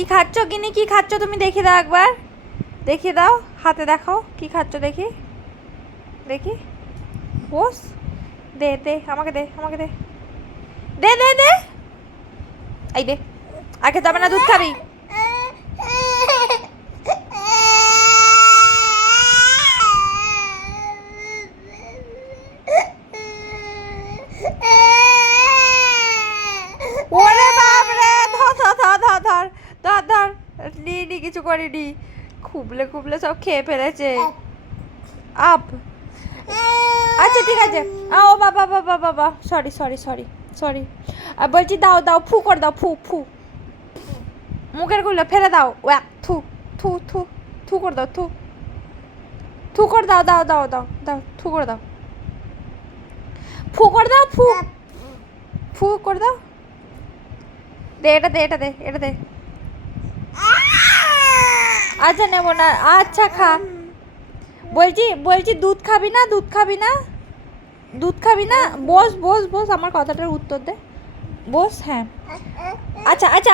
কি খাচ্ছ গিনি? কি খাচ্ছ তুমি? দেখিয়ে দাও একবার, দেখিয়ে দাও, হাতে দেখাও কি খাচ্ছ দেখি, দেখি। বস, দে দে আমাকে, দে আমাকে, দে দে দে দে। এই দে, আগে যাবে না, দুধ খাবি? ওরে বাপরে, ধর ধর ধর ধর ধর ধর ধর, নি কিছু করিনি, খুবলে খুবলে সব খেয়ে ফেলেছে। আপ, আচ্ছা ঠিক আছে। ও বাবা বাবা বাবা, সরি সরি সরি সরি। বলছি দাও দাও, ফু করে দাও, ফু ফু, মুখের গুলো ফেলে দাও। ওয়াক, থু থু থু, থু করে দাও, থু থু করে দাও, দাও দাও দাও দাও, থু করে দাও, ফু করে দাও, ফু ফু করে দাও। দে এটা, দে এটা, দে এটা, দে। আচ্ছা নেবো না, আচ্ছা খা। বলছি বলছি দুধ খাবি না? দুধ খাবি না? দুধ খাবি না? বস বস বস, আমার কথাটার উত্তর দে, বস। হ্যাঁ আচ্ছা আচ্ছা,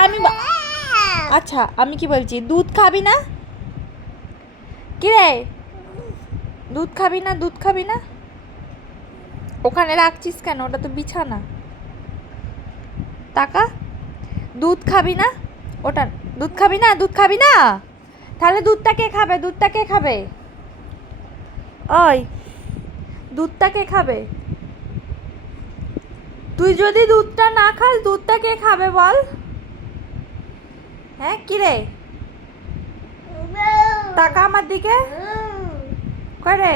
আচ্ছা আমি কি বলছি, দুধ খাবি না? কি রে, দুধ খাবি না? দুধ খাবি না? ওখানে রাখছিস কেন? ওটা তো বিছানা। টাকা, দুধ খাবি না? ওটা দুধ খাবি না? দুধ খাবি না? তাহলে দুধটা কে খাবে? দুধটা কে খাবে? ওই, দুধটা কে খাবে? তুই যদি দুধটা না খাস, দুধটা কে খাবে বল? হ্যাঁ কি রে, টাকা আমার দিকে করে।